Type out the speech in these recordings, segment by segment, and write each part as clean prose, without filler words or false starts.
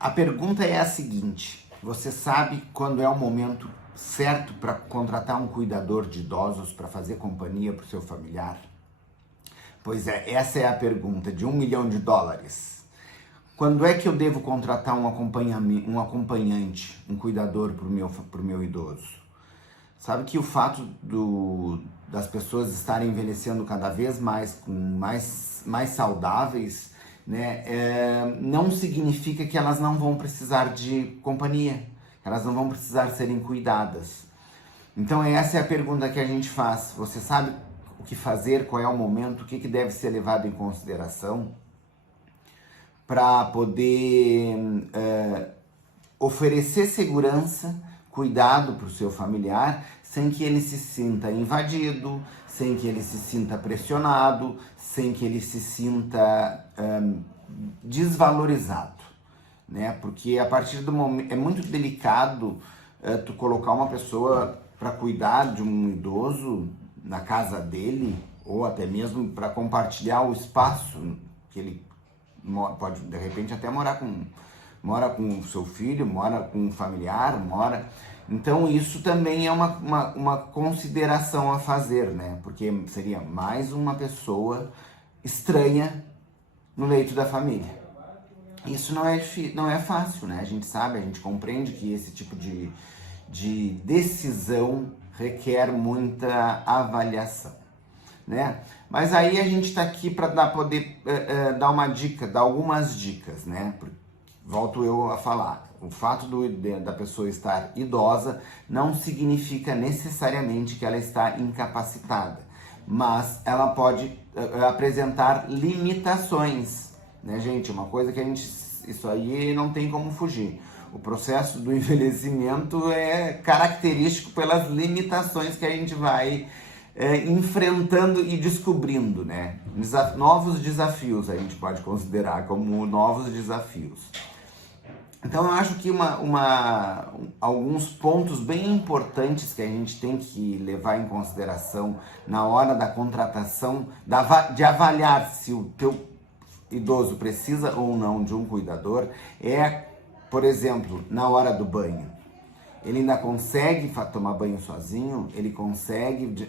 A pergunta é a seguinte: você sabe quando é o momento certo para contratar um cuidador de idosos para fazer companhia para o seu familiar? Pois é, essa é a pergunta de US$ 1 milhão. Quando é que eu devo contratar um acompanhante, um cuidador pro meu idoso? Sabe que o fato das pessoas estarem envelhecendo cada vez mais, mais saudáveis, né, não significa que elas não vão precisar de companhia, que elas não vão precisar serem cuidadas. Então essa é a pergunta que a gente faz. Você sabe o que fazer, qual é o momento, o que deve ser levado em consideração para poder oferecer segurança, cuidado para o seu familiar, sem que ele se sinta invadido, sem que ele se sinta pressionado, sem que ele se sinta desvalorizado, né? Porque a partir do momento é muito delicado tu colocar uma pessoa para cuidar de um idoso na casa dele, ou até mesmo para compartilhar o espaço que ele pode de repente até mora com o seu filho, mora com um familiar, Então isso também é uma consideração a fazer, né? Porque seria mais uma pessoa estranha no leito da família. Isso não é fácil, né? A gente sabe, a gente compreende que esse tipo de decisão requer muita avaliação, né? Mas aí a gente está aqui para poder dar uma dica, dar algumas dicas, né? Volto eu a falar, o fato da pessoa estar idosa não significa necessariamente que ela está incapacitada, mas ela pode apresentar limitações, né, gente? Uma coisa que isso aí não tem como fugir. O processo do envelhecimento é característico pelas limitações que a gente vai enfrentando e descobrindo, né? Novos desafios a gente pode considerar como novos desafios. Então eu acho que alguns pontos bem importantes que a gente tem que levar em consideração na hora da contratação, de avaliar se o teu idoso precisa ou não de um cuidador, por exemplo, na hora do banho. Ele ainda consegue tomar banho sozinho? Ele consegue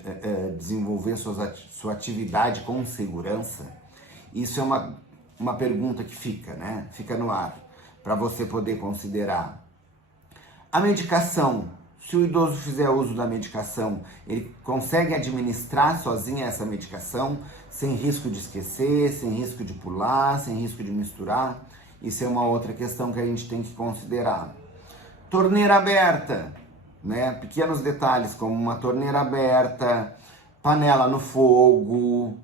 desenvolver sua atividade com segurança? Isso é uma pergunta que fica, né? Fica no ar, para você poder considerar. A medicação, se o idoso fizer uso da medicação, ele consegue administrar sozinho essa medicação, sem risco de esquecer, sem risco de pular, sem risco de misturar? Isso é uma outra questão que a gente tem que considerar. Torneira aberta, né? Pequenos detalhes como uma torneira aberta, panela no fogo,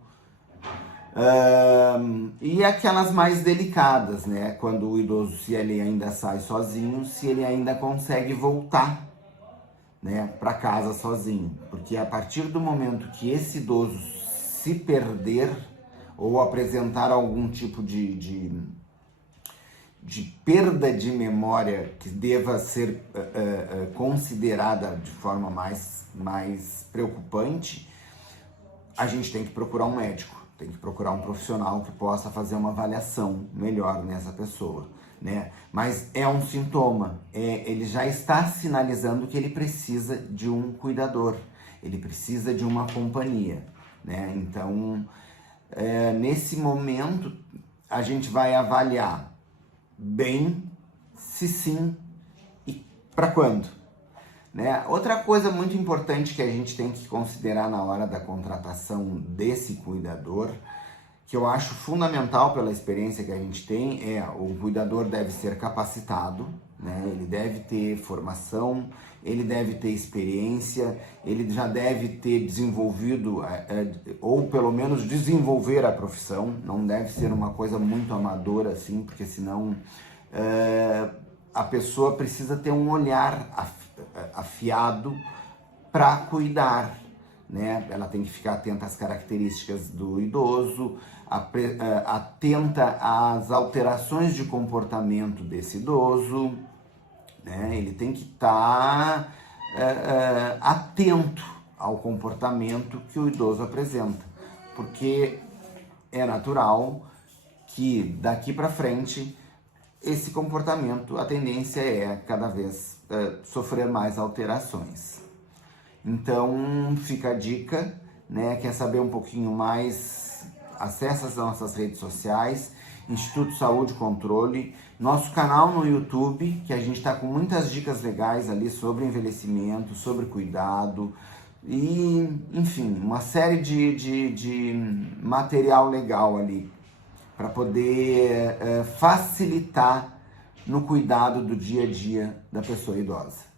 e aquelas mais delicadas, né? Quando o idoso, se ele ainda sai sozinho, se ele ainda consegue voltar, né, para casa sozinho. Porque a partir do momento que esse idoso se perder ou apresentar algum tipo de perda de memória que deva ser considerada de forma mais preocupante, a gente tem que procurar um médico, tem que procurar um profissional que possa fazer uma avaliação melhor nessa pessoa, né? Mas é um sintoma, ele já está sinalizando que ele precisa de um cuidador, ele precisa de uma companhia, né? Então, nesse momento, a gente vai avaliar bem, se sim e para quando, né? Outra coisa muito importante que a gente tem que considerar na hora da contratação desse cuidador, que eu acho fundamental pela experiência que a gente tem, o cuidador deve ser capacitado, né? Ele deve ter formação, ele deve ter experiência, ele já deve ter desenvolvido, ou pelo menos desenvolver a profissão, não deve ser uma coisa muito amadora assim, porque senão a pessoa precisa ter um olhar afiado para cuidar, né? Ela tem que ficar atenta às características do idoso, atenta às alterações de comportamento desse idoso, né? Ele tem que estar atento ao comportamento que o idoso apresenta, porque é natural que daqui para frente esse comportamento, a tendência é cada vez sofrer mais alterações. Então fica a dica, né? Quer saber um pouquinho mais? Acesse as nossas redes sociais, Instituto Saúde e Controle, nosso canal no YouTube, que a gente está com muitas dicas legais ali sobre envelhecimento, sobre cuidado e, enfim, uma série de material legal ali para poder facilitar no cuidado do dia a dia da pessoa idosa.